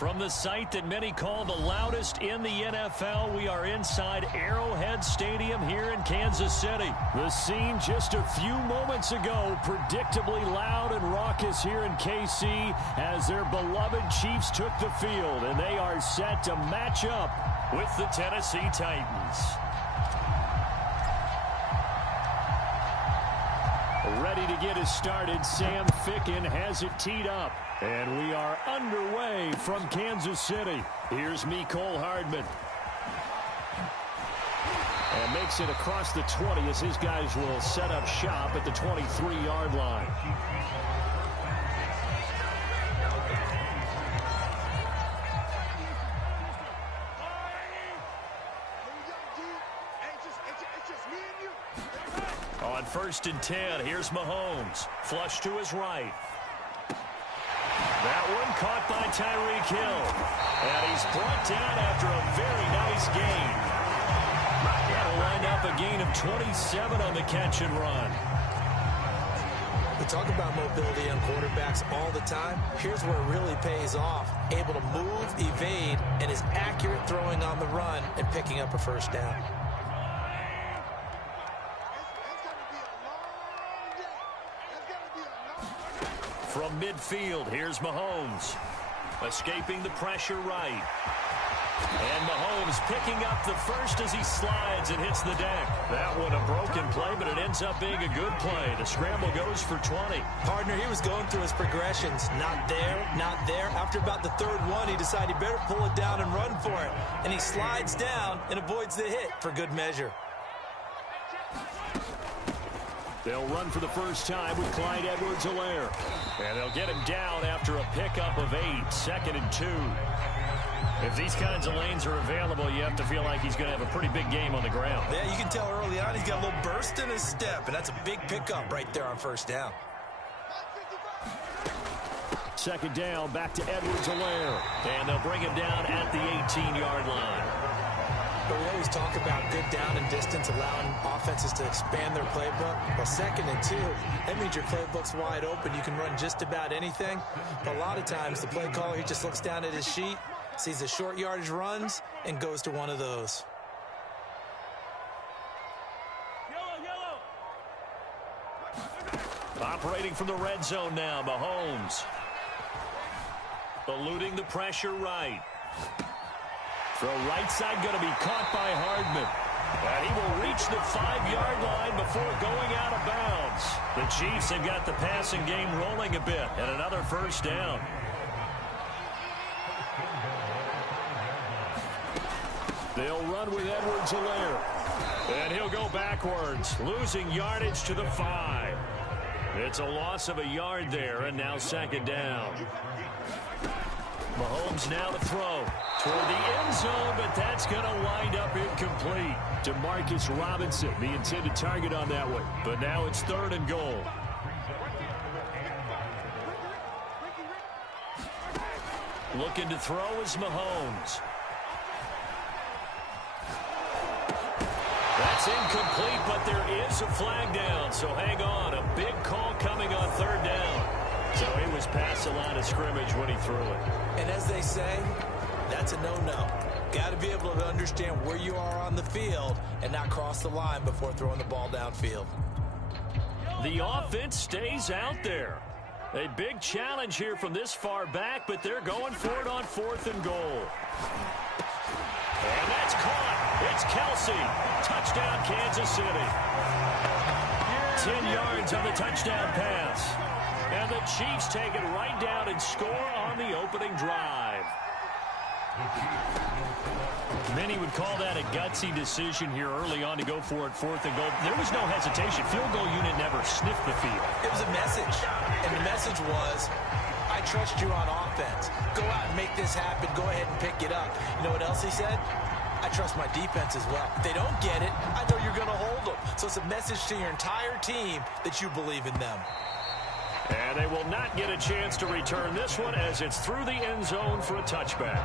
From the site that many call the loudest in the NFL, we are inside Arrowhead Stadium here in Kansas City. The scene just a few moments ago, predictably loud and raucous here in KC as their beloved Chiefs took the field, and they are set to match up with the Tennessee Titans. Ready to get us started, Sam Ficken has it teed up. And we are underway from Kansas City. Here's Mecole Hardman. And makes it across the 20 as his guys will set up shop at the 23-yard line. On 1st and 10, here's Mahomes. Flush to his right. That one caught by Tyreek Hill. And he's brought down after a very nice gain. That'll wind up a gain of 27 on the catch and run. We talk about mobility on quarterbacks all the time. Here's where it really pays off. Able to move, evade, and is accurate throwing on the run and picking up a first down. From midfield, here's Mahomes. Escaping the pressure right. And Mahomes picking up the first as he slides and hits the deck. That one a broken play, but it ends up being a good play. The scramble goes for 20. Partner, he was going through his progressions. Not there, not there. After about the third one, he decided he better pull it down and run for it. And he slides down and avoids the hit for good measure. They'll run for the first time with Clyde Edwards-Helaire. And they'll get him down after a pickup of 8, 2nd and 2. If these kinds of lanes are available, you have to feel like he's going to have a pretty big game on the ground. Yeah, you can tell early on he's got a little burst in his step, and that's a big pickup right there on first down. 2nd down, back to Edwards-Helaire. And they'll bring him down at the 18-yard line. But we always talk about good down and distance, allowing offenses to expand their playbook. Well, 2nd and 2, that means your playbook's wide open. You can run just about anything. But a lot of times, the play caller, he just looks down at his sheet, sees the short yardage runs, and goes to one of those. Operating from the red zone now, Mahomes. Eluding the pressure right. Throw right side going to be caught by Hardman. And he will reach the 5-yard line before going out of bounds. The Chiefs have got the passing game rolling a bit. And another first down. They'll run with Edwards-Helaire. And he'll go backwards, losing yardage to the 5. It's a loss of a yard there, and now 2nd down. Mahomes now to throw toward the end zone, but that's going to wind up incomplete. Demarcus Robinson, the intended target on that one. But now it's 3rd and goal. Looking to throw is Mahomes. That's incomplete, but there is a flag down, so hang on. A big call coming on 3rd down. So he was past the line of scrimmage when he threw it. And as they say, that's a no-no. Got to be able to understand where you are on the field and not cross the line before throwing the ball downfield. The offense stays out there. A big challenge here from this far back, but they're going for it on 4th and goal. And that's caught. It's Kelsey. Touchdown, Kansas City. 10 yards on the touchdown pass. And the Chiefs take it right down and score on the opening drive. Many would call that a gutsy decision here early on to go for it 4th and goal. There was no hesitation. Field goal unit never sniffed the field. It was a message. And the message was, I trust you on offense. Go out and make this happen. Go ahead and pick it up. You know what else he said? I trust my defense as well. If they don't get it, I know you're going to hold them. So it's a message to your entire team that you believe in them. And they will not get a chance to return this one as it's through the end zone for a touchback.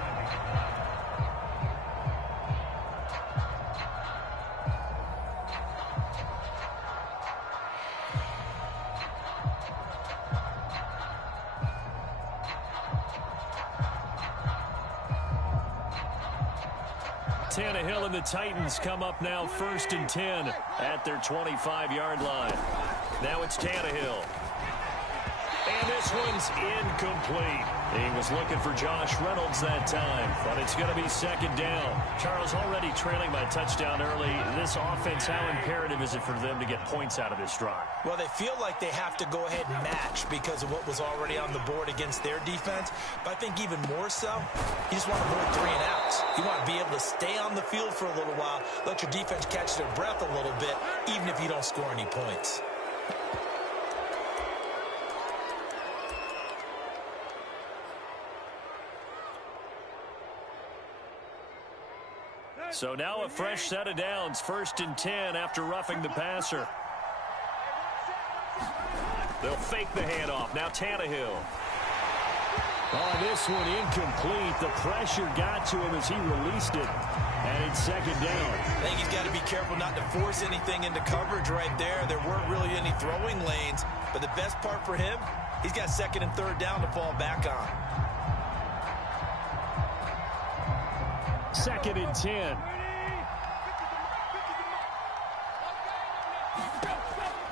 Tannehill and the Titans come up now 1st and 10 at their 25-yard line. Now it's Tannehill. And this one's incomplete. He was looking for Josh Reynolds that time, but it's going to be 2nd down. Charles, already trailing by touchdown early. This offense, how imperative is it for them to get points out of this drive? Well, they feel like they have to go ahead and match because of what was already on the board against their defense. But I think even more so, you just want to avoid 3 and outs. You want to be able to stay on the field for a little while, let your defense catch their breath a little bit, even if you don't score any points. So now a fresh set of downs, 1st and 10 after roughing the passer. They'll fake the handoff. Now Tannehill. Oh, this one incomplete. The pressure got to him as he released it. And it's 2nd down. I think he's got to be careful not to force anything into coverage right there. There weren't really any throwing lanes. But the best part for him, he's got 2nd and 3rd down to fall back on. 2nd and 10.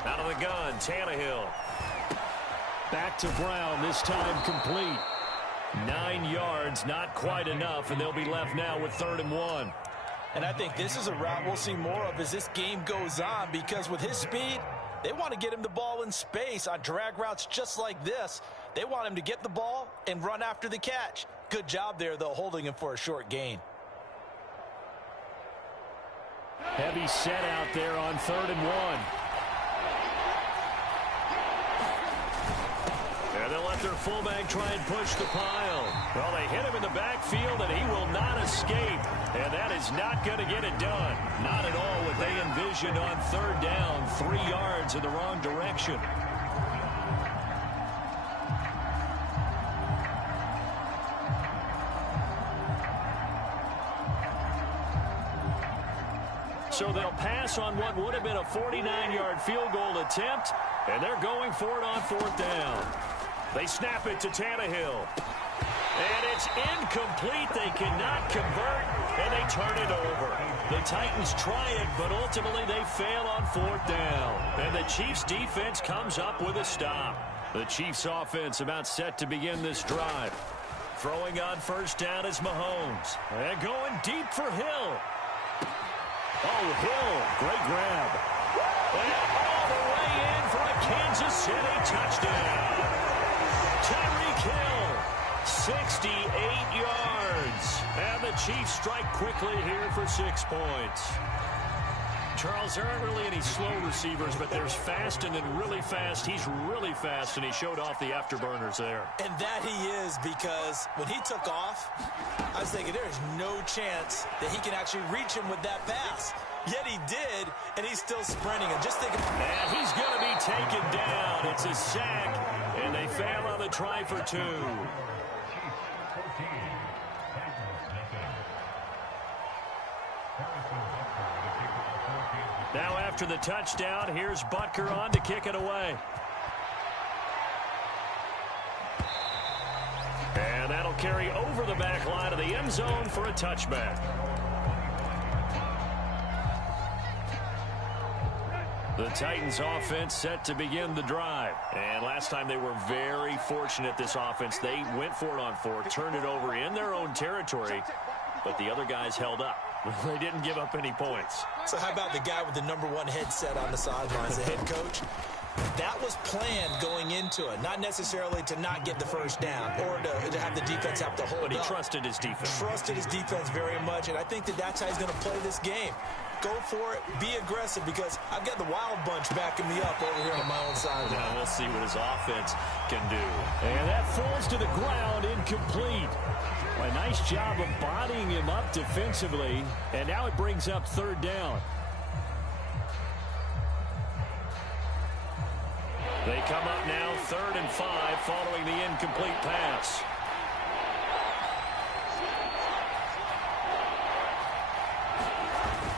Out of the gun, Tannehill. Back to Brown, this time complete. 9 yards, not quite enough, and they'll be left now with 3rd and 1. And I think this is a route we'll see more of as this game goes on, because with his speed, they want to get him the ball in space on drag routes just like this. They want him to get the ball and run after the catch. Good job there, though, holding him for a short gain. Heavy set out there on 3rd and 1. And they'll let their fullback try and push the pile. Well, they hit him in the backfield, and he will not escape. And that is not going to get it done. Not at all what they envisioned on 3rd down. 3 yards in the wrong direction. So they'll pass on what would have been a 49-yard field goal attempt, and they're going for it on 4th down. They snap it to Tannehill. And it's incomplete. They cannot convert, and they turn it over. The Titans try it, but ultimately they fail on 4th down. And the Chiefs' defense comes up with a stop. The Chiefs' offense about set to begin this drive. Throwing on 1st down is Mahomes. And going deep for Hill. Oh, Hill, great grab. And all the way in for a Kansas City touchdown. Tyreek Hill, 68 yards. And the Chiefs strike quickly here for 6 points. Charles, there aren't really any slow receivers, but there's fast and then really fast. He's really fast, and he showed off the afterburners there. And that he is, because when he took off, I was thinking there is no chance that he can actually reach him with that pass. Yet he did, and he's still sprinting. And just think. And he's going to be taken down. It's a sack, and they fail on the try for 2. Now after the touchdown, here's Butker on to kick it away. And that'll carry over the back line of the end zone for a touchback. The Titans offense set to begin the drive. And last time they were very fortunate, this offense. They went for it on 4th, turned it over in their own territory, but the other guys held up. They didn't give up any points. So how about the guy with the #1 headset on the sidelines, the head coach? That was planned going into it, not necessarily to not get the 1st down or to have the defense have to hold up. But he trusted his defense. Trusted his defense very much, and I think that's how he's going to play this game. Go for it, be aggressive, because I've got the wild bunch backing me up over here on my own side. Now we'll see what his offense can do. And that falls to the ground, incomplete. A nice job of bodying him up defensively, and now it brings up 3rd down. They come up now 3rd and 5 following the incomplete pass.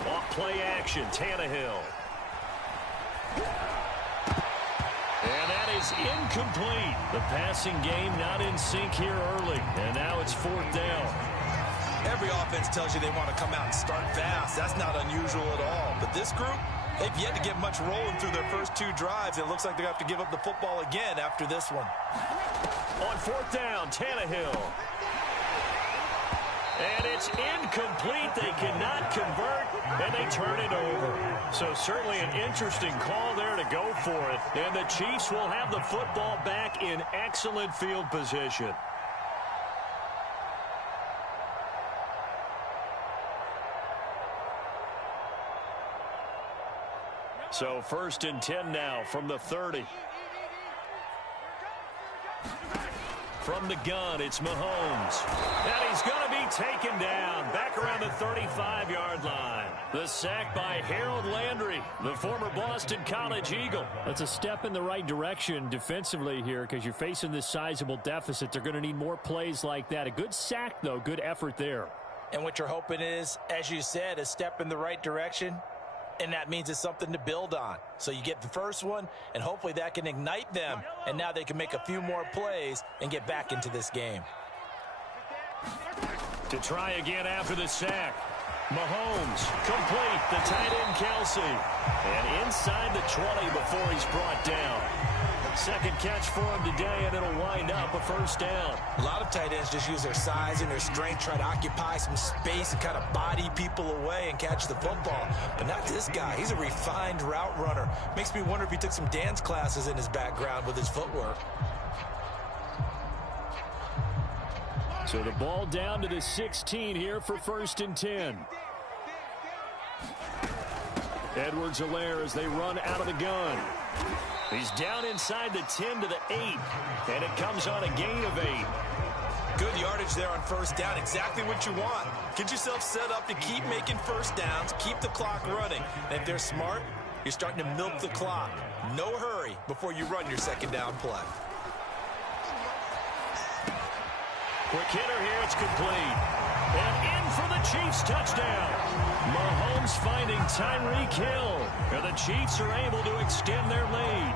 Off play action, Tannehill. And that is incomplete. The passing game not in sync here early. And now it's 4th down. Every offense tells you they want to come out and start fast. That's not unusual at all. But this group, they've yet to get much rolling through their first 2 drives. It looks like they're going to have to give up the football again after this one. On 4th down, Tannehill. And it's incomplete. They cannot convert, and they turn it over. So certainly an interesting call there to go for it. And the Chiefs will have the football back in excellent field position. So 1st and 10 now from the 30. From the gun, it's Mahomes. And he's going to be taken down back around the 35-yard line. The sack by Harold Landry, the former Boston College Eagle. That's a step in the right direction defensively here because you're facing this sizable deficit. They're going to need more plays like that. A good sack, though. Good effort there. And what you're hoping is, as you said, a step in the right direction. And that means it's something to build on. So you get the first one, and hopefully that can ignite them. And now they can make a few more plays and get back into this game. To try again after the sack. Mahomes, complete, the tight end Kelsey. And inside the 20 before he's brought down. Second catch for him today, and it'll wind up a 1st down. A lot of tight ends just use their size and their strength, try to occupy some space and kind of body people away and catch the football. But not this guy. He's a refined route runner. Makes me wonder if he took some dance classes in his background with his footwork. So the ball down to the 16 here for 1st and 10. Edwards-Helaire as they run out of the gun. He's down inside the 10 to the 8, and it comes on a gain of 8. Good yardage there on 1st down, exactly what you want. Get yourself set up to keep making 1st downs, keep the clock running. And if they're smart, you're starting to milk the clock. No hurry before you run your 2nd down play. Quick hitter here, it's complete. And in for the Chiefs touchdown. Mahomes finding Tyreek Hill. And the Chiefs are able to extend their lead.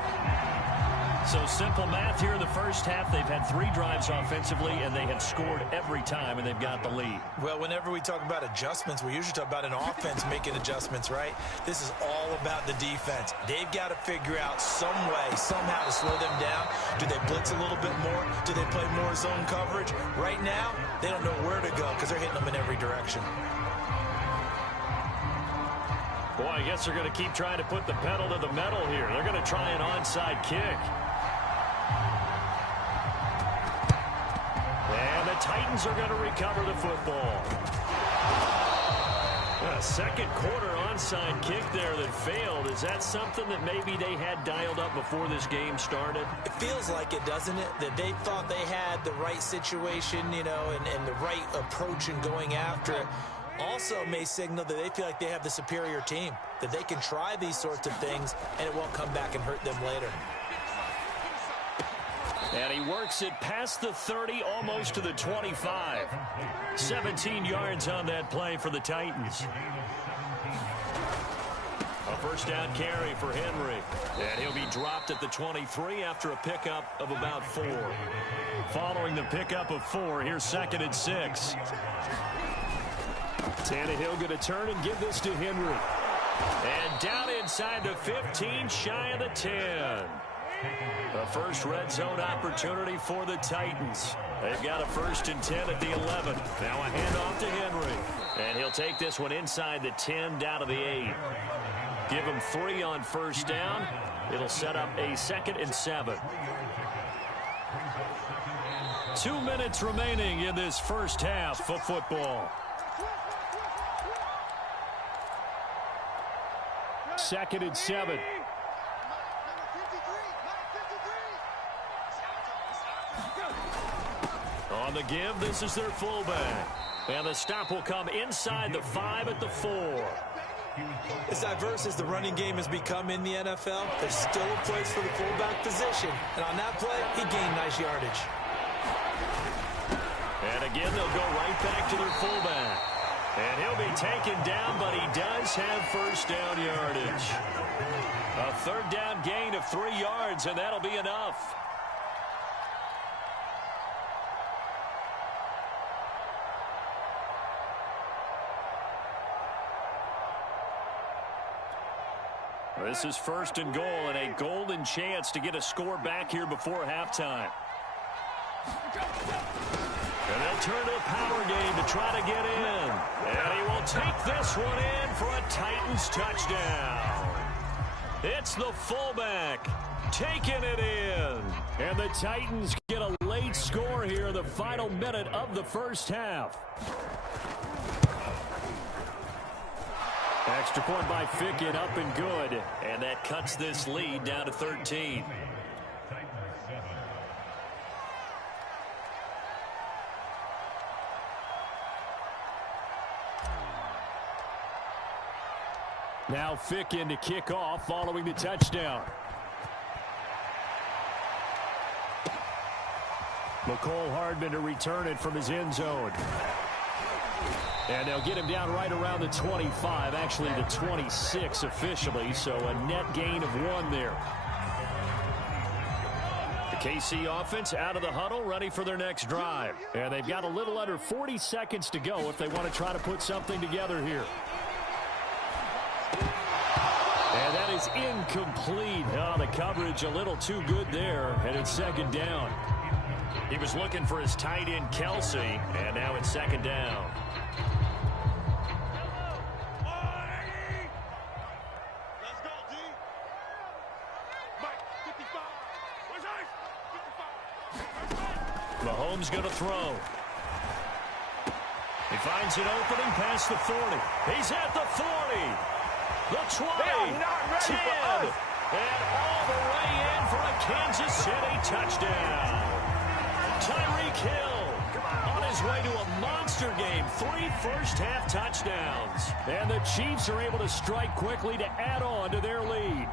So simple math here in the first half. They've had 3 drives offensively, and they have scored every time, and they've got the lead. Well, whenever we talk about adjustments, we usually talk about an offense making adjustments, right? This is all about the defense. They've got to figure out some way, somehow to slow them down. Do they blitz a little bit more? Do they play more zone coverage? Right now, they don't know where to go because they're hitting them in every direction. Boy, I guess they're going to keep trying to put the pedal to the metal here. They're going to try an onside kick. And the Titans are going to recover the football. A 2nd quarter onside kick there that failed. Is that something that maybe they had dialed up before this game started? It feels like it, doesn't it? That they thought they had the right situation, you know, and the right approach in going after it. Also may signal that they feel like they have the superior team, that they can try these sorts of things and it won't come back and hurt them later. And he works it past the 30, almost to the 25. 17 yards on that play for the Titans. A 1st down carry for Henry. And he'll be dropped at the 23 after a pickup of about 4. Following the pickup of 4, here's 2nd and 6. Tannehill going to turn and give this to Henry. And down inside the 15, shy of the 10. The first red zone opportunity for the Titans. They've got a 1st and 10 at the 11. Now a handoff to Henry. And he'll take this one inside the 10 down to the 8. Give him 3 on 1st down. It'll set up a 2nd and 7. 2 minutes remaining in this first half of football. 2nd and 7. On the give, this is their fullback. And the stop will come inside the 5 at the 4. As diverse as the running game has become in the NFL, there's still a place for the fullback position. And on that play, he gained nice yardage. And again, they'll go right back to their fullback. And he'll be taken down, but he does have 1st down yardage. A 3rd down gain of 3 yards, and that'll be enough. This is 1st and goal and a golden chance to get a score back here before halftime. And they'll turn to the power game to try to get in. And he will take this one in for a Titans touchdown. It's the fullback taking it in. And the Titans get a late score here in the final minute of the first half. Extra point by Fickett, up and good. And that cuts this lead down to 13. Now Fickett to kick off following the touchdown. McCole Hardman to return it from his end zone. And they'll get him down right around the 25, actually the 26 officially, so a net gain of 1 there. The KC offense out of the huddle, ready for their next drive. And they've got a little under 40 seconds to go if they want to try to put something together here. And that is incomplete. Oh, the coverage a little too good there, and it's 2nd down. He was looking for his tight end, Kelsey, and now it's 2nd down. Mahomes going to throw. He finds an opening past the 40. He's at the 40. The 20, 10, and all the way in for a Kansas City touchdown. Tyreek Hill on his way to a monster game. 3 first-half touchdowns. And the Chiefs are able to strike quickly to add on to their lead.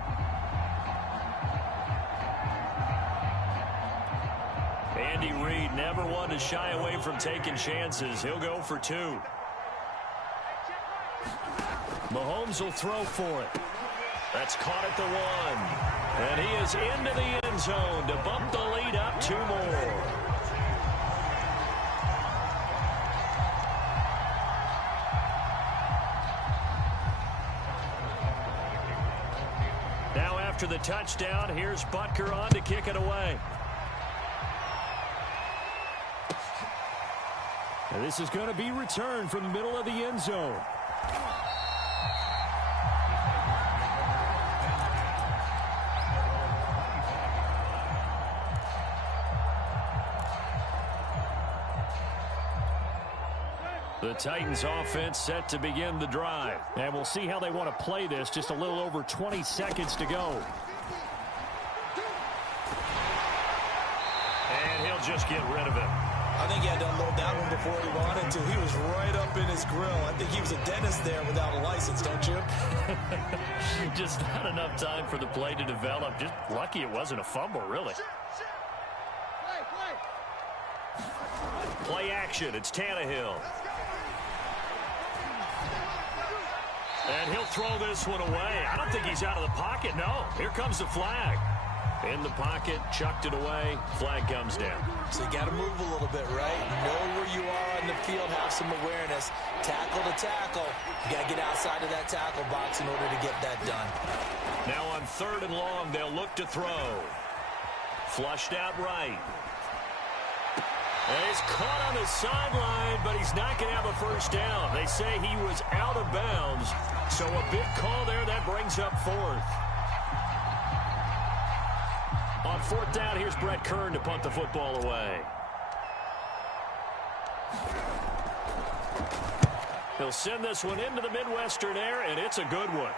Andy Reid never one to shy away from taking chances. He'll go for 2. Mahomes will throw for it. That's caught at the 1. And he is into the end zone to bump the lead up 2 more. Now after the touchdown, here's Butker on to kick it away. And this is going to be returned from the middle of the end zone. The Titans offense set to begin the drive. And we'll see how they want to play this. Just a little over 20 seconds to go. And he'll just get rid of it. I think he had to unload that one before he wanted to. He was right up in his grill. I think he was a dentist there without a license, don't you? Just not enough time for the play to develop. Just lucky it wasn't a fumble, really. Play action. It's Tannehill. And he'll throw this one away. I don't think he's out of the pocket. No. Here comes the flag. In the pocket, chucked it away. Flag comes down. So you got to move a little bit, right? Know where you are on the field, have some awareness. Tackle to tackle. You got to get outside of that tackle box in order to get that done. Now on 3rd and long, they'll look to throw. Flushed out right. And he's caught on the sideline, but he's not going to have a first down. They say he was out of bounds. So a big call there. That brings up 4th. On 4th down, here's Brett Kern to punt the football away. He'll send this one into the Midwestern air, and it's a good one.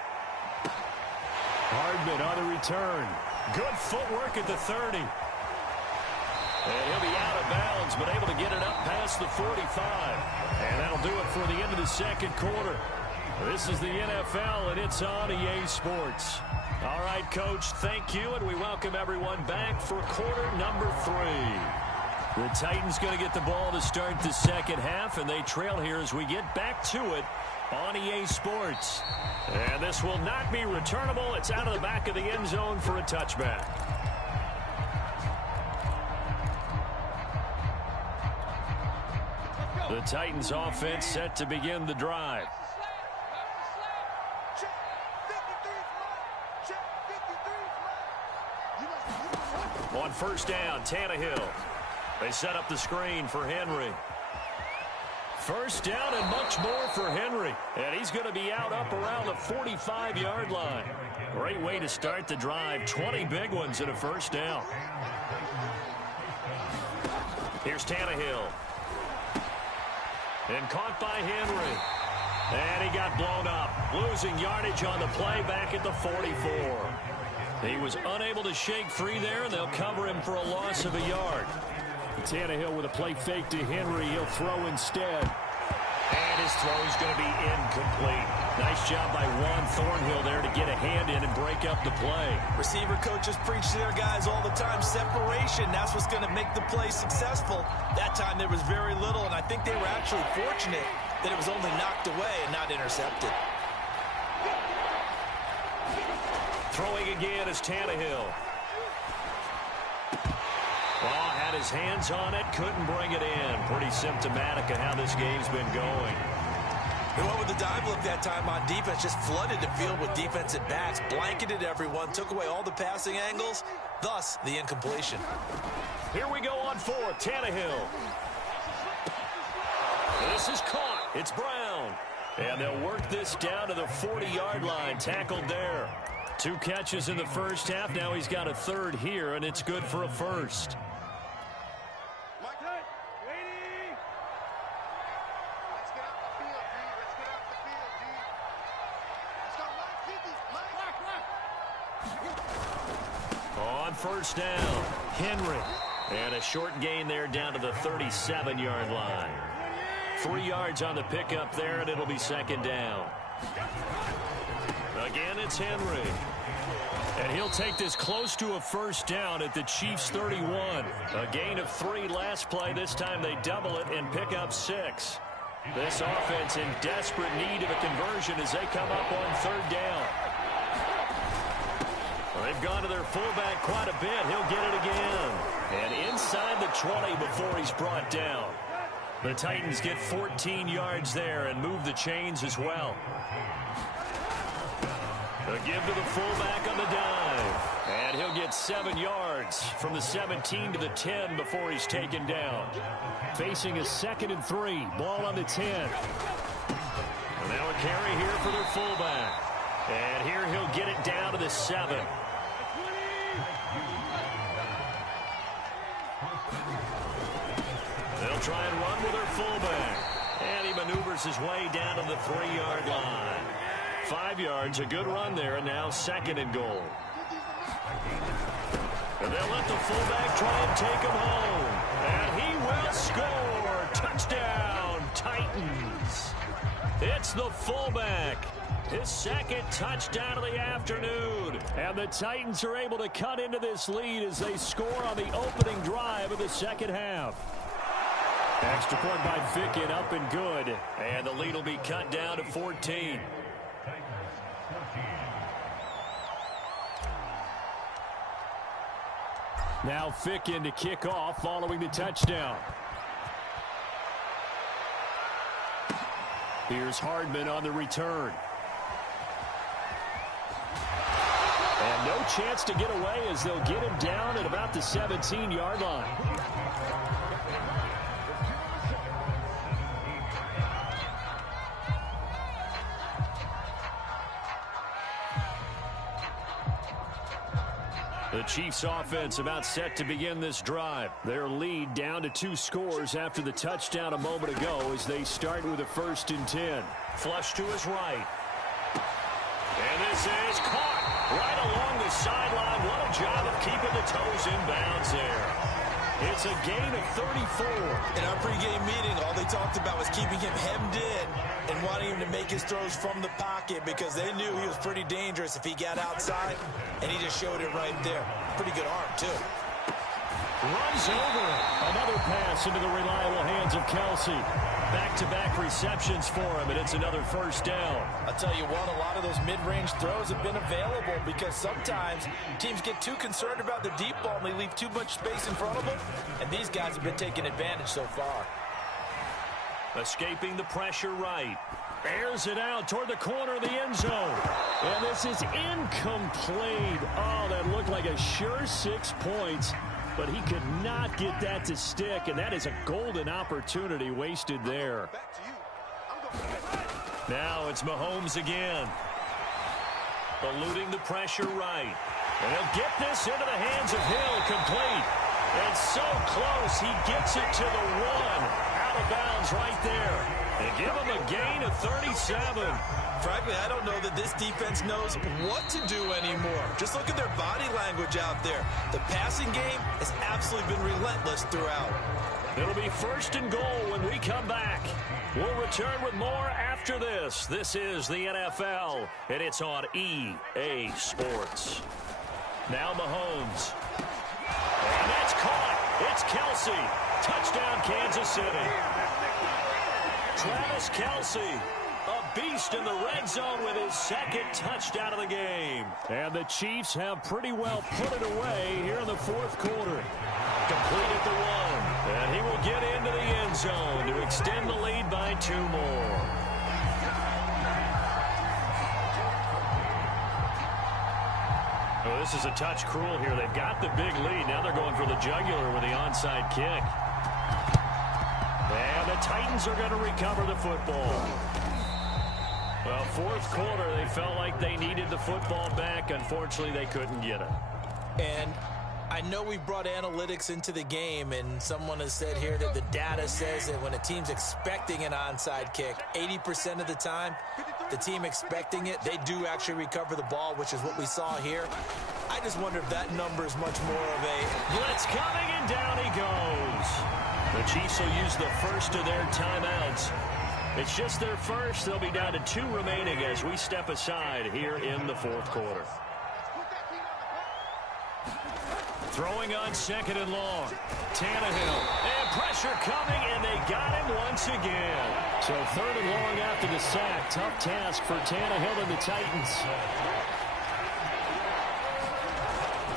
Hardman on the return. Good footwork at the 30. And he'll be out of bounds, but able to get it up past the 45. And that'll do it for the end of the 2nd quarter. This is the NFL, and it's on EA Sports. All right, Coach, thank you, and we welcome everyone back for quarter number 3. The Titans going to get the ball to start the 2nd half, and they trail here as we get back to it on EA Sports. And this will not be returnable. It's out of the back of the end zone for a touchback. The Titans offense set to begin the drive. On first down, Tannehill. They set up the screen for Henry. First down and much more for Henry. And he's going to be out up around the 45-yard line. Great way to start the drive. 20 big ones in a first down. Here's Tannehill. And caught by Henry. And he got blown up. Losing yardage on the play back at the 44. He was unable to shake free there, and they'll cover him for a loss of a yard. Tannehill with a play fake to Henry. He'll throw instead. And his throw is going to be incomplete. Nice job by Juan Thornhill there to get a hand in and break up the play. Receiver coaches preach to their guys all the time. Separation, that's what's going to make the play successful. That time there was very little, and I think they were actually fortunate that it was only knocked away and not intercepted. Throwing again is Tannehill. Oh, had his hands on it, couldn't bring it in. Pretty symptomatic of how this game's been going. They went with the dive look that time on defense, just flooded the field with defensive backs, blanketed everyone, took away all the passing angles, thus the incompletion. Here we go on fourth, Tannehill. This is caught. It's Brown. And they'll work this down to the 40-yard line, tackled there. 2 catches in the first half. Now he's got a third here, and it's good for a first. On first down, Henry. And a short gain there down to the 37-yard line. 3 yards on the pickup there, and it'll be second down. Again, it's Henry. And he'll take this close to a first down at the Chiefs' 31. A gain of 3 last play. This time they double it and pick up 6. This offense in desperate need of a conversion as they come up on third down. They've gone to their fullback quite a bit. He'll get it again. And inside the 20 before he's brought down. The Titans get 14 yards there and move the chains as well. A give to the fullback on the dive. And he'll get 7 yards from the 17 to the 10 before he's taken down. Facing a 2nd and 3. Ball on the 10. And now a carry here for their fullback. And here he'll get it down to the 7. They'll try and run with their fullback. And he maneuvers his way down to the 3-yard line. 5 yards, a good run there, and now 2nd and goal. And they'll let the fullback try and take him home. And he will score. Touchdown, Titans. It's the fullback. His 2nd touchdown of the afternoon. And the Titans are able to cut into this lead as they score on the opening drive of the second half. Extra point by Ficken, up and good. And the lead will be cut down to 14. Now Ficken to kick off following the touchdown. Here's Hardman on the return. And no chance to get away as they'll get him down at about the 17-yard line. The Chiefs offense about set to begin this drive. Their lead down to 2 scores after the touchdown a moment ago as they start with a 1st and 10. Flush to his right. And this is caught right along the sideline. What a job of keeping the toes in bounds there. It's a gain of 34. In our pregame meeting, all they talked about was keeping him hemmed in and wanting him to make his throws from the pocket because they knew he was pretty dangerous if he got outside, and he just showed it right there. Pretty good arm, too. Runs over it. Another pass into the reliable hands of Kelsey. Back-to-back receptions for him, and it's another first down. I'll tell you what, a lot of those mid-range throws have been available because sometimes teams get too concerned about the deep ball and they leave too much space in front of them, and these guys have been taking advantage so far. Escaping the pressure right. Airs it out toward the corner of the end zone. And this is incomplete. Oh, that looked like a sure 6 points. But he could not get that to stick, and that is a golden opportunity wasted there. Now it's Mahomes again. Eluding the pressure right. And he'll get this into the hands of Hill, complete. And so close, he gets it to the 1. Out of bounds right there. And give him a gain of 37. Frankly, I don't know that this defense knows what to do anymore. Just look at their body language out there. The passing game has absolutely been relentless throughout. It'll be 1st and goal when we come back. We'll return with more after this. This is the NFL, and it's on EA Sports. Now Mahomes. And that's caught. It's Kelsey. Touchdown, Kansas City. Travis Kelsey, a beast in the red zone with his 2nd touchdown of the game. And the Chiefs have pretty well put it away here in the 4th quarter. Complete at the 1. And he will get into the end zone to extend the lead by 2 more. Oh, this is a touch cruel here. They've got the big lead. Now they're going for the jugular with the onside kick. And the Titans are going to recover the football. Well, 4th quarter, they felt like they needed the football back. Unfortunately, they couldn't get it. And I know we brought analytics into the game, and someone has said here that the data says that when a team's expecting an onside kick, 80% of the time, the team expecting it, they do actually recover the ball, which is what we saw here. I just wonder if that number is much more of a blitz coming, and down he goes. The Chiefs will use the first of their timeouts. It's just their first. They'll be down to 2 remaining as we step aside here in the 4th quarter. Throwing on 2nd and long. Tannehill. And pressure coming, and they got him once again. So 3rd and long after the sack. Tough task for Tannehill and the Titans.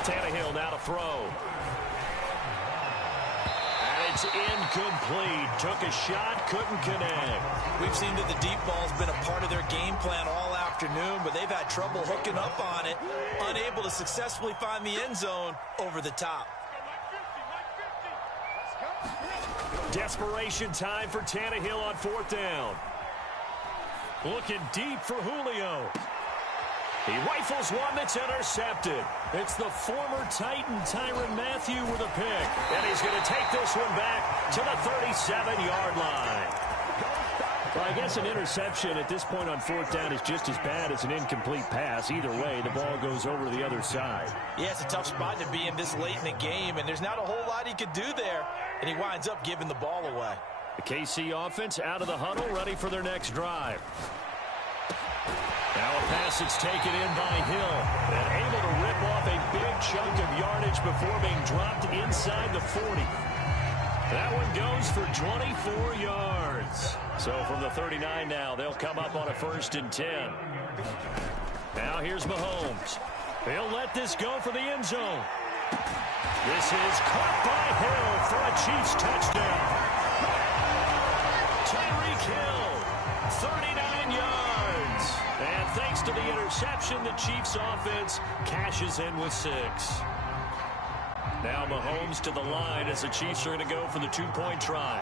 Tannehill now to throw. It's incomplete. Took a shot, couldn't connect. We've seen that the deep ball's been a part of their game plan all afternoon, but they've had trouble hooking up on it, unable to successfully find the end zone over the top. Desperation time for Tannehill on 4th down. Looking deep for Julio. He rifles one that's intercepted. It's the former Titan, Tyrann Mathieu, with a pick. And he's going to take this one back to the 37-yard line. Well, I guess an interception at this point on 4th down is just as bad as an incomplete pass. Either way, the ball goes over to the other side. Yeah, it's a tough spot to be in this late in the game, and there's not a whole lot he could do there. And he winds up giving the ball away. The KC offense out of the huddle, ready for their next drive. Now a pass that's taken in by Hill, and able to rip off a big chunk of yardage before being dropped inside the 40. That one goes for 24 yards. So from the 39 now, they'll come up on a 1st and 10. Now here's Mahomes. He'll let this go for the end zone. This is caught by Hill for a Chiefs touchdown. Tyreek Hill, 39 yards. And thanks to the interception, the Chiefs offense cashes in with 6. Now Mahomes to the line as the Chiefs are going to go for the 2-point try.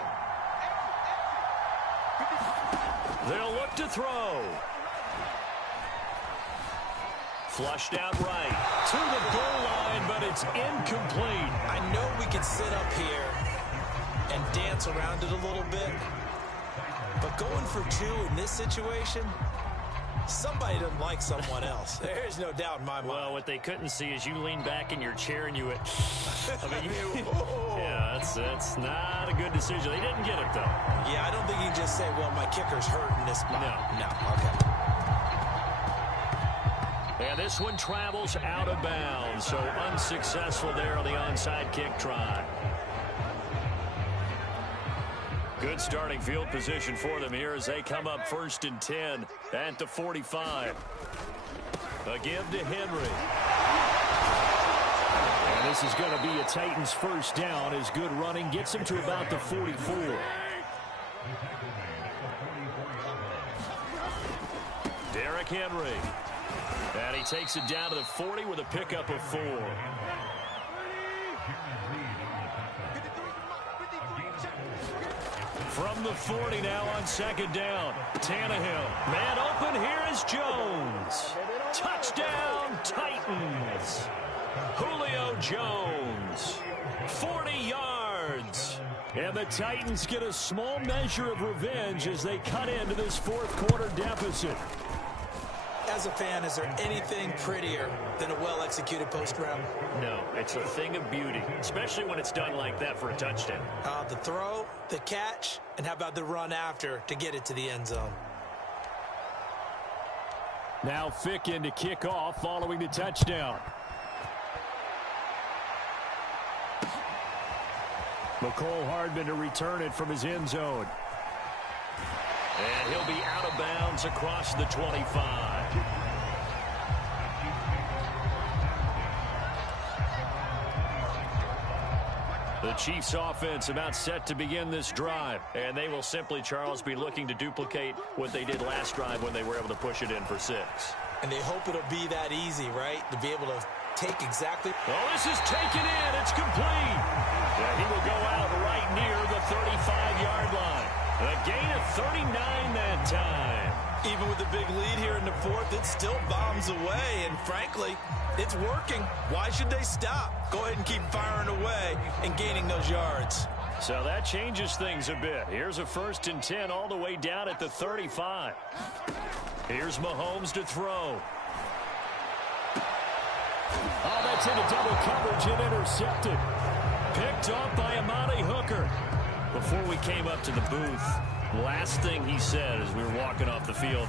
They'll look to throw. Flushed out right to the goal line, but it's incomplete. I know we can sit up here and dance around it a little bit, but going for 2 in this situation, somebody doesn't like someone else. There's no doubt in my mind. Well, what they couldn't see is you lean back in your chair and you went, yeah, that's not a good decision. They didn't get it, though. Yeah, I don't think you can just say, well, my kicker's hurt in this spot. No, okay. And this one travels out of bounds, so unsuccessful there on the onside kick try. Good starting field position for them here as they come up 1st and 10 at the 45. A give to Henry. And this is going to be a Titans 1st down as good running gets him to about the 44. Henry. And he takes it down to the 40 with a pickup of 4. From the 40 now on second down. Tannehill. Man open. Here is Jones. Touchdown, Titans. Julio Jones. 40 yards. And the Titans get a small measure of revenge as they cut into this fourth quarter deficit. As a fan, is there anything prettier than a well-executed post route? No, it's a thing of beauty, especially when it's done like that for a touchdown. The throw, the catch, and how about the run after to get it to the end zone? Now Fick in to kick off following the touchdown. McCole Hardman to return it from his end zone. And he'll be out of bounds across the 25. The Chiefs offense about set to begin this drive. And they will simply, Charles, be looking to duplicate what they did last drive when they were able to push it in for 6. And they hope it'll be that easy, right? To be able to take exactly. Oh, this is taken in. It's complete. Yeah, he will go out right near the 35-yard line. A gain of 39 that time. Even with the big lead here in the fourth, it still bombs away. And frankly, it's working. Why should they stop? Go ahead and keep firing away and gaining those yards. So that changes things a bit. Here's a 1st and 10 all the way down at the 35. Here's Mahomes to throw. Oh, that's into double coverage and intercepted. Picked off by Amani Hooker. Before we came up to the booth, last thing he said as we were walking off the field,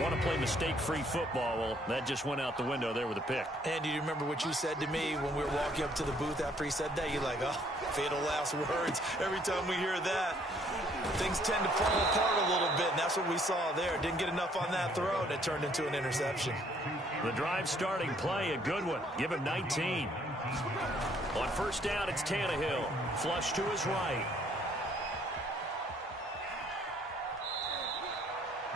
want to play mistake-free football. Well, that just went out the window there with a pick. And do you remember what you said to me when we were walking up to the booth after he said that? You're like, oh, fatal last words. Every time we hear that, things tend to fall apart a little bit, and that's what we saw there. Didn't get enough on that throw, and it turned into an interception. The drive starting play, a good one. Give him 19. On first down, it's Tannehill. Flush to his right.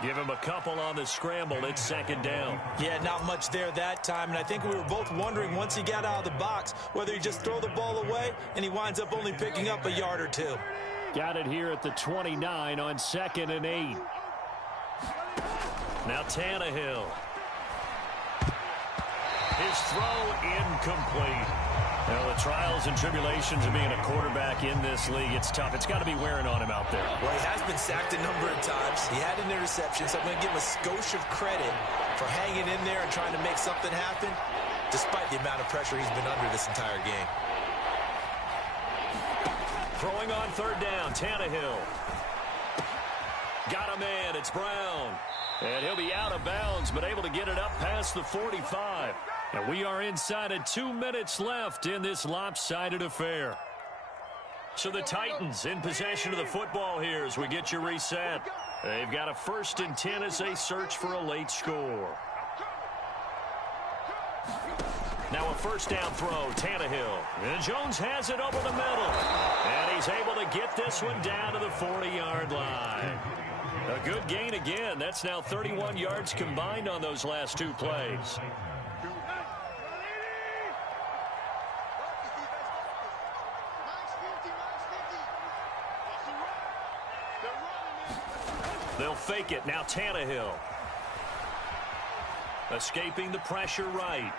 Give him a couple on the scramble. It's second down. Yeah, not much there that time. And I think we were both wondering once he got out of the box whether he just throw the ball away and he winds up only picking up a yard or 2. Got it here at the 29 on 2nd and 8. Now Tannehill. His throw incomplete. Well, the trials and tribulations of being a quarterback in this league, it's tough. It's got to be wearing on him out there. Well, he has been sacked a number of times. He had an interception, so I'm going to give him a skosh of credit for hanging in there and trying to make something happen, despite the amount of pressure he's been under this entire game. Throwing on third down, Tannehill. Got a man, it's Brown. And he'll be out of bounds, but able to get it up past the 45. And we are inside of 2 minutes left in this lopsided affair. So the Titans in possession of the football here as we get you reset. They've got a 1st and 10 as they search for a late score. Now a first down throw, Tannehill. And Jones has it over the middle. And he's able to get this one down to the 40-yard line. A good gain again. That's now 31 yards combined on those last 2 plays. They'll fake it. Now Tannehill. Escaping the pressure right.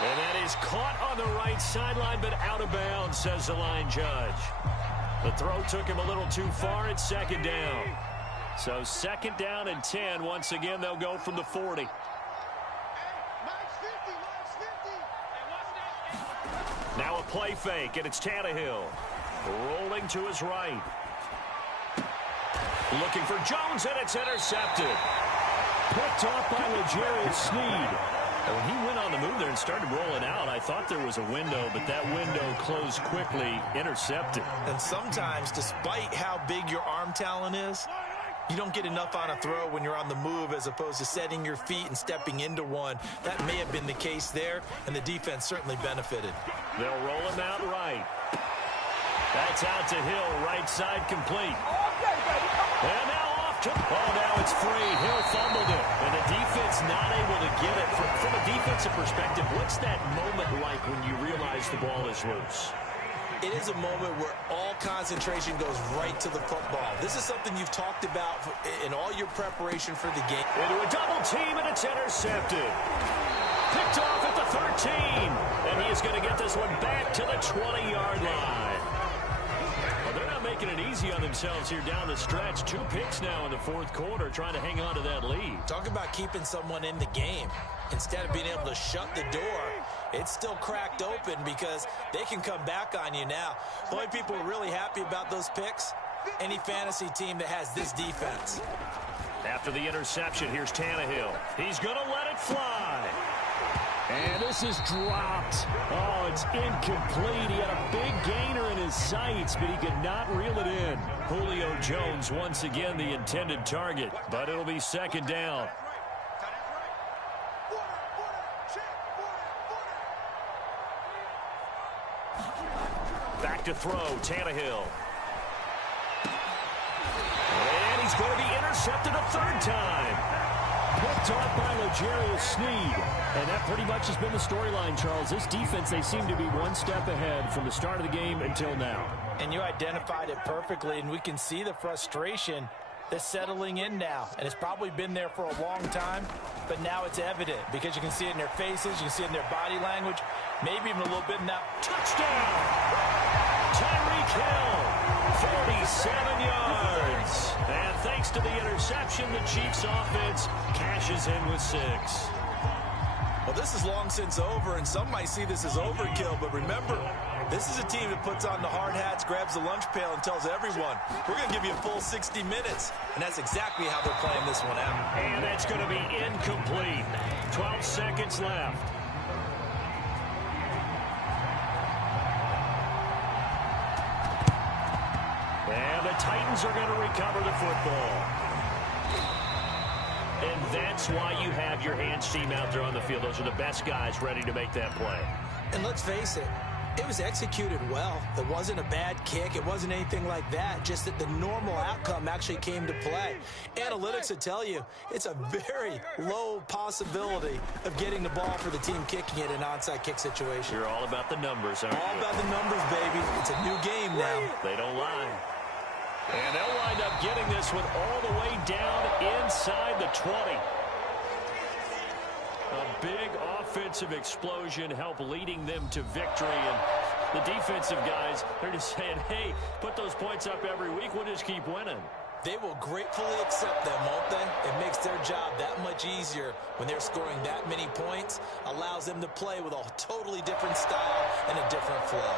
And that is caught on the right sideline, but out of bounds, says the line judge. The throw took him a little too far. It's second down. So 2nd down and 10. Once again, they'll go from the 40. Now a play fake, and it's Tannehill. Rolling to his right. Looking for Jones, and it's intercepted. Picked off by L'Jarius Sneed. And when he went on the move there and started rolling out, I thought there was a window, but that window closed quickly, intercepted. And sometimes, despite how big your arm talent is, you don't get enough on a throw when you're on the move as opposed to setting your feet and stepping into one. That may have been the case there, and the defense certainly benefited. They'll roll him out right. That's out to Hill, right side complete. And now off Oh, now it's free. Hill fumbled it. And the defense not able to get it. From a defensive perspective, what's that moment like when you realize the ball is loose? It is a moment where all concentration goes right to the football. This is something you've talked about in all your preparation for the game. Into a double team, and it's intercepted. Picked off at the 13. And he is going to get this one back to the 20-yard line. Well, they're not making it easy on themselves here down the stretch. 2 picks now in the fourth quarter, trying to hang on to that lead. Talk about keeping someone in the game. Instead of being able to shut the door, it's still cracked open because they can come back on you now. The only people who are really happy about those picks, any fantasy team that has this defense. After the interception, here's Tannehill. He's going to let it fly. And this is dropped. Oh, it's incomplete. He had a big gainer in his sights, but he could not reel it in. Julio Jones once again the intended target, but it'll be second down. Back to throw, Tannehill. And he's going to be intercepted a third time. Picked off by L'Jarius Sneed. And that pretty much has been the storyline, Charles. This defense, they seem to be one step ahead from the start of the game until now. And you identified it perfectly, and we can see the frustration that's settling in now. And it's probably been there for a long time, but now it's evident because you can see it in their faces, you can see it in their body language, maybe even a little bit now. Touchdown! Tyreek Hill, 47 yards. And thanks to the interception, the Chiefs offense cashes in with 6. Well, this is long since over, and some might see this as overkill, but remember, this is a team that puts on the hard hats, grabs the lunch pail, and tells everyone, we're going to give you a full 60 minutes. And that's exactly how they're playing this one out. And that's going to be incomplete. 12 seconds left. And the Titans are going to recover the football. And that's why you have your hands team out there on the field. Those are the best guys ready to make that play. And let's face it, it was executed well. It wasn't a bad kick. It wasn't anything like that. Just that the normal outcome actually came to play. Analytics will tell you it's a very low possibility of getting the ball for the team kicking it in an onside kick situation. You're all about the numbers, aren't you? All about the numbers, baby. It's a new game now. They don't lie. And they'll wind up getting this one all the way down inside the 20. A big offensive explosion helped leading them to victory. And the defensive guys, they're just saying, hey, put those points up every week. We'll just keep winning. They will gratefully accept them, won't they? It makes their job that much easier when they're scoring that many points. Allows them to play with a totally different style and a different flow.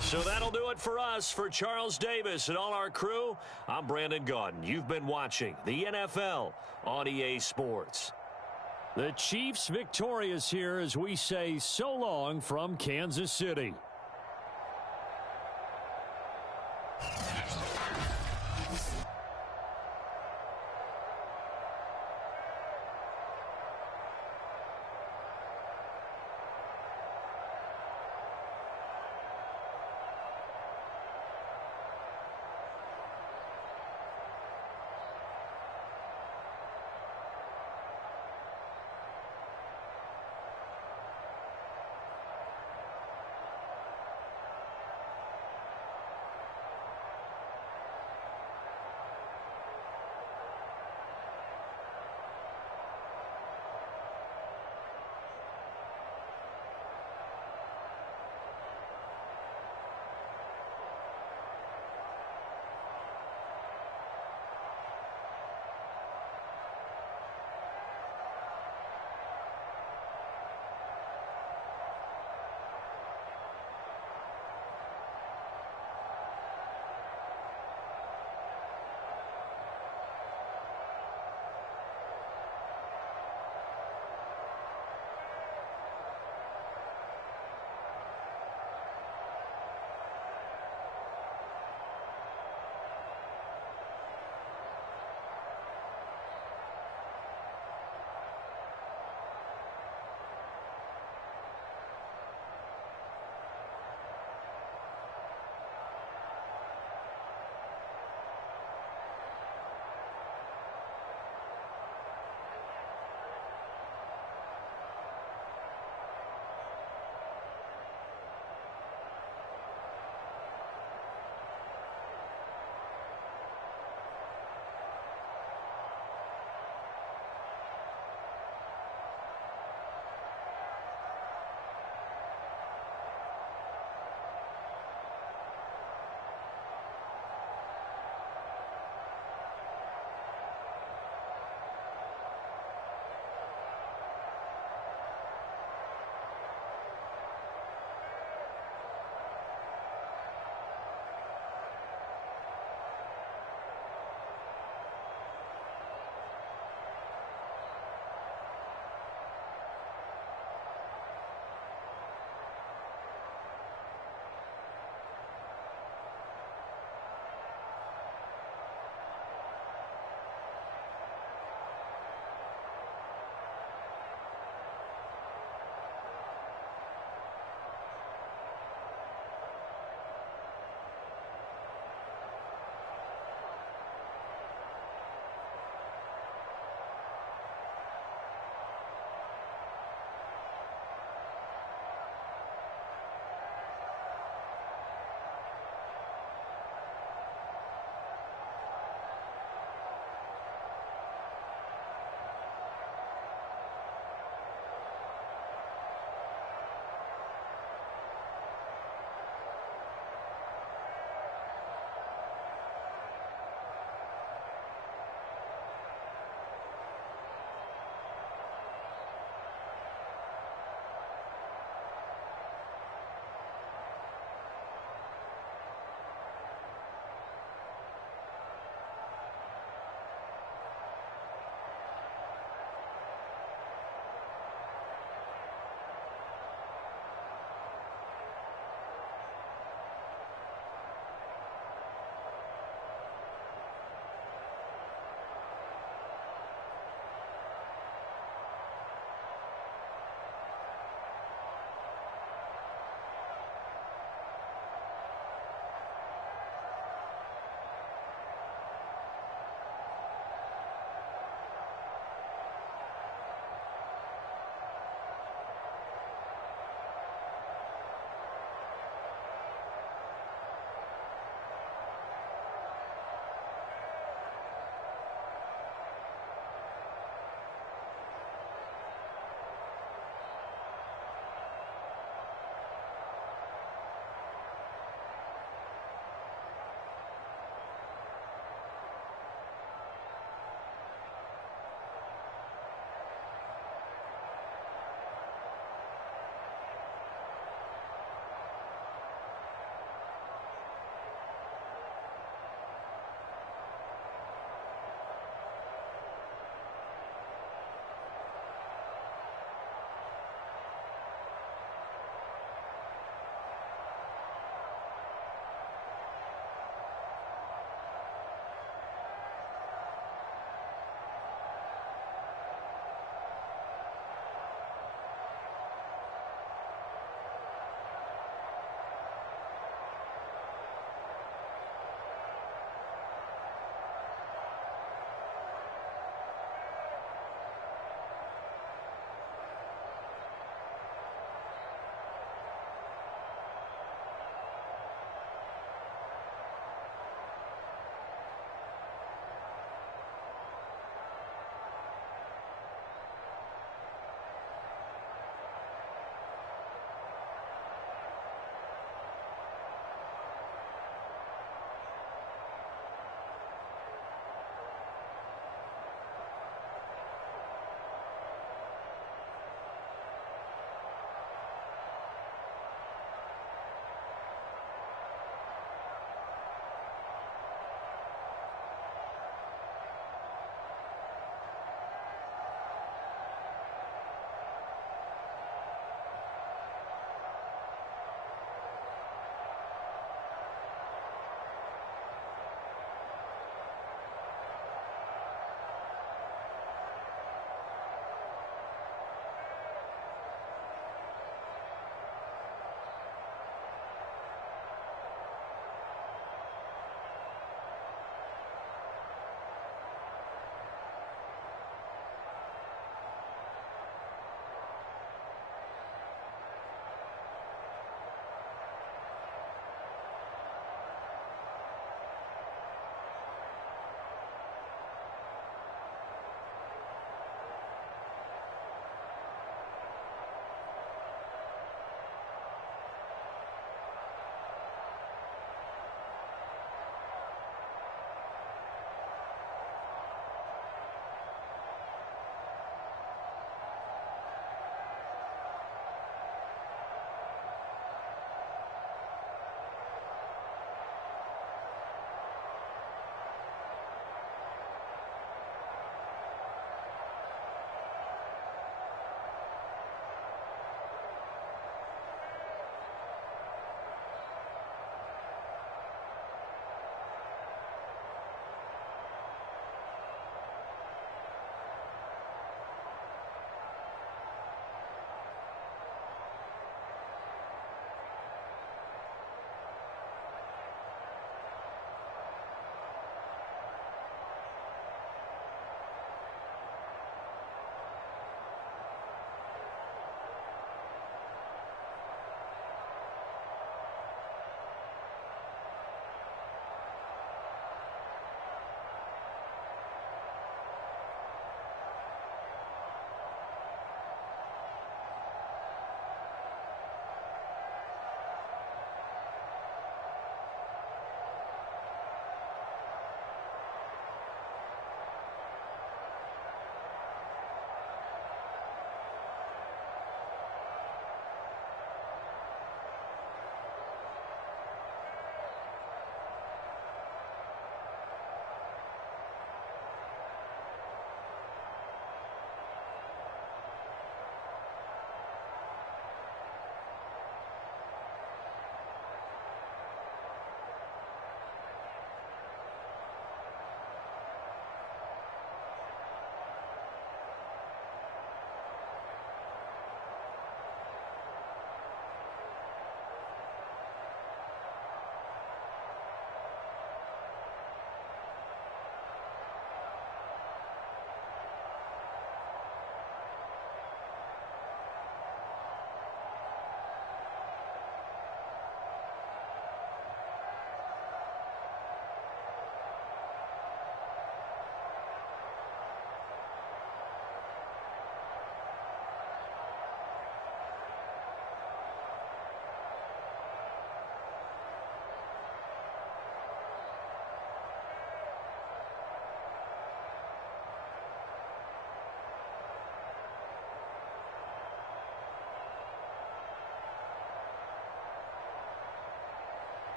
So that'll do it for us. For Charles Davis and all our crew, I'm Brandon Gaudin. You've been watching the NFL on EA Sports. The Chiefs victorious here as we say so long from Kansas City.